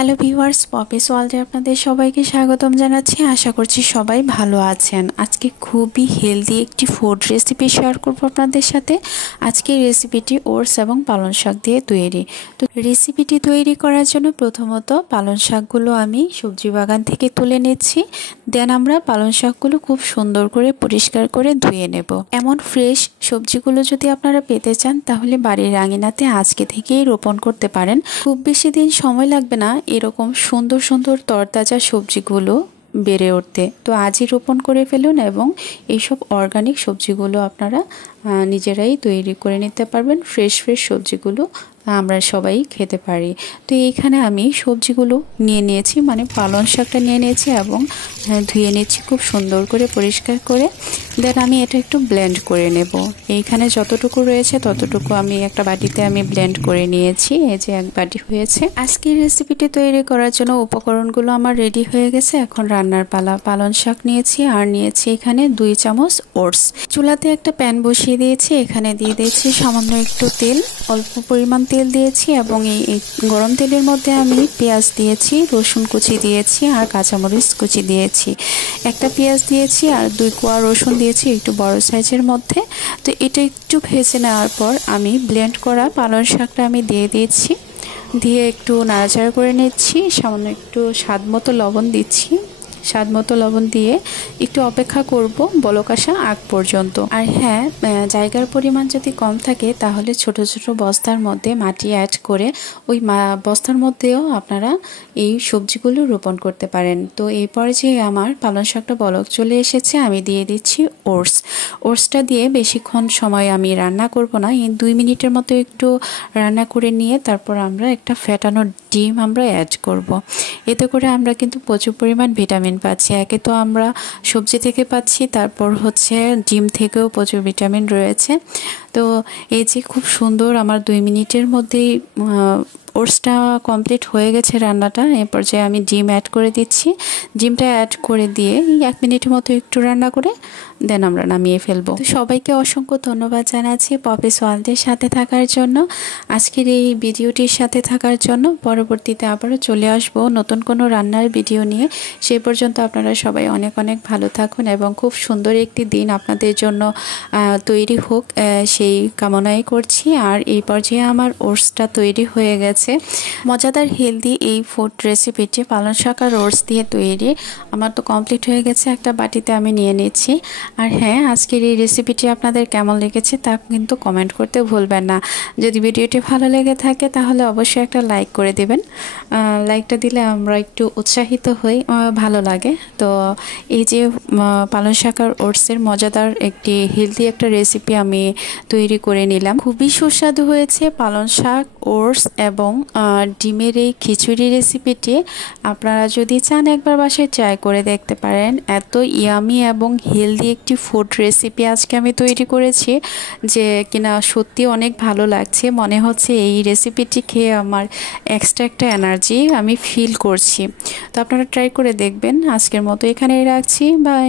Hello viewers, Poppy's ওয়ার্ল্ডে আপনাদের সবাইকে স্বাগতম জানাচ্ছি। আশা করছি সবাই ভালো আছেন। আজকে খুবই হেলদি একটি ফুড রেসিপি শেয়ার করব আপনাদের সাথে। আজকের রেসিপিটি ওটস এবং পালং শাক দিয়ে তৈরি। তো রেসিপিটি তৈরি করার জন্য প্রথমত পালং শাকগুলো আমি সবজি বাগান থেকে তুলে নিচ্ছি। দেন আমরা পালং শাকগুলো খুব সুন্দর করে পরিষ্কার করে ধুয়ে নেব। এমন ফ্রেশ সবজিগুলো যদি আপনারা পেতে চান তাহলে বাড়ির আঙিনাতে আজকে থেকেই রোপণ করতে পারেন। খুব বেশি দিন সময় লাগবে না এরকম সুন্দর সুন্দর তরতাজা সবজিগুলো বেড়ে উঠতে। তো আজই রোপণ করে ফেলুন এবং এইসব অর্গানিক সবজিগুলো আপনারা নিজেরাই তৈরি করে নিতে পারবেন। ফ্রেশ সবজিগুলো আমরা সবাই খেতে পারি। তো এইখানে আমি সবজিগুলো নিয়ে নিয়েছি, মানে পালং শাকটা নিয়ে নিয়েছি এবং ধুয়ে নিচ্ছি খুব সুন্দর করে পরিষ্কার করে। দেন আমি এটা একটু ব্লেন্ড করে নেব। এইখানে যতটুকু রয়েছে ততটুকু আমি একটা বাটিতে আমি ব্লেন্ড করে নিয়েছি। এই যে এক বাটি হয়েছে। আজকের রেসিপিটি তৈরি করার জন্য উপকরণগুলো আমার রেডি হয়ে গেছে। এখন রান্নার পালা। পালং শাক নিয়েছি আর নিয়েছি এখানে 2 চামচ ওটস। চুলাতে একটা প্যান বসিয়ে দিয়েছি। এখানে দিয়ে দিয়েছি সামান্য একটু তেল, অল্প পরিমাণ তেল দিয়েছি এবং এই গরম তেলের মধ্যে আমি পেঁয়াজ দিয়েছি, রসুন কুচি দিয়েছি আর কাঁচামরিচ কুচি দিয়েছি। একটা পেঁয়াজ দিয়েছি আর 2 কোয়া রসুন দিয়েছি একটু বড় সাইজের মধ্যে। তো এটা একটু ভেজে নেওয়ার পর আমি ব্লেন্ড করা পালং শাকটা আমি দিয়ে দিয়েছি। দিয়ে একটু নাড়াচাড়া করে নিচ্ছি। সামান্য একটু স্বাদ মতো লবণ দিচ্ছি। স্বাদ মতো লবণ দিয়ে একটু অপেক্ষা করব বলক আসা আগ পর্যন্ত। আর হ্যাঁ, জায়গার পরিমাণ যদি কম থাকে তাহলে ছোট ছোট বস্তার মধ্যে মাটি অ্যাড করে ওই বস্তার মধ্যেও আপনারা এই সবজিগুলো রোপণ করতে পারেন। তো এই পর্যায়ে আমার পালং শাকটা বলক চলে এসেছে। আমি দিয়ে দিচ্ছি ওটসটা দিয়ে বেশিক্ষণ সময় আমি রান্না করব না, এই 2 মিনিটের মতো একটু রান্না করে নিয়ে তারপর আমরা একটা ফেটানো ডিম আমরা অ্যাড করব। এতে করে আমরা কিন্তু প্রচুর পরিমাণ ভিটামিন পাচ্ছি। একে তো আমরা সবজি থেকে পাচ্ছি, তারপর হচ্ছে ডিম থেকেও প্রচুর ভিটামিন রয়েছে। তো এই যে খুব সুন্দর আমার 2 মিনিটের মধ্যেই ওটসটা কমপ্লিট হয়ে গেছে রান্নাটা। এই পর্যায়ে আমি ডিম অ্যাড করে দিচ্ছি। ডিমটা অ্যাড করে দিয়ে 1 মিনিটের মতো একটু রান্না করে দেন আমরা নামিয়ে ফেলবো। তো সবাইকে অসংখ্য ধন্যবাদ জানাচ্ছি পপিস ওয়ার্ল্ডের সাথে থাকার জন্য, আজকের এই ভিডিওটির সাথে থাকার জন্য। পরবর্তীতে আবারও চলে আসবো নতুন কোনো রান্নার ভিডিও নিয়ে। সেই পর্যন্ত আপনারা সবাই অনেক অনেক ভালো থাকুন এবং খুব সুন্দর একটি দিন আপনাদের জন্য তৈরি হোক সেই কামনাই করছি। আর এই পর্যায়ে আমার ওটসটা তৈরি হয়ে গেছে। মজাদার হেলদি এই ফুড রেসিপিটি পালং শাক আর ওটস দিয়ে তৈরি আমার তো কমপ্লিট হয়ে গেছে। একটা বাটিতে আমি নিয়ে নিচ্ছি। আর হ্যাঁ, আজকের এই রেসিপিটি আপনাদের কেমন লেগেছে তা কিন্তু কমেন্ট করতে ভুলবেন না। যদি ভিডিওটি ভালো লেগে থাকে তাহলে অবশ্যই একটা লাইক করে দেবেন। লাইকটা দিলে আমরা একটু উৎসাহিত হই, ভালো লাগে। তো এই যে পালং শাক আর ওটসের মজাদার একটি হেলদি একটা রেসিপি আমি তৈরি করে নিলাম। খুবই সুস্বাদু হয়েছে পালং শাক, ওটস এবং ডিমের এই খিচুড়ি রেসিপিটি। আপনারা যদি চান একবার বাসায় ট্রাই করে দেখতে পারেন। এত ইয়ামি এবং হেলদি একটি ফুড রেসিপি আজকে আমি তৈরি করেছি যে কিনা সত্যি অনেক ভালো লাগছে। মনে হচ্ছে এই রেসিপিটি খেয়ে আমার এক্সট্রা একটা এনার্জি আমি ফিল করছি। তো আপনারা ট্রাই করে দেখবেন। আজকের মতো এখানেই রাখছি। বাই।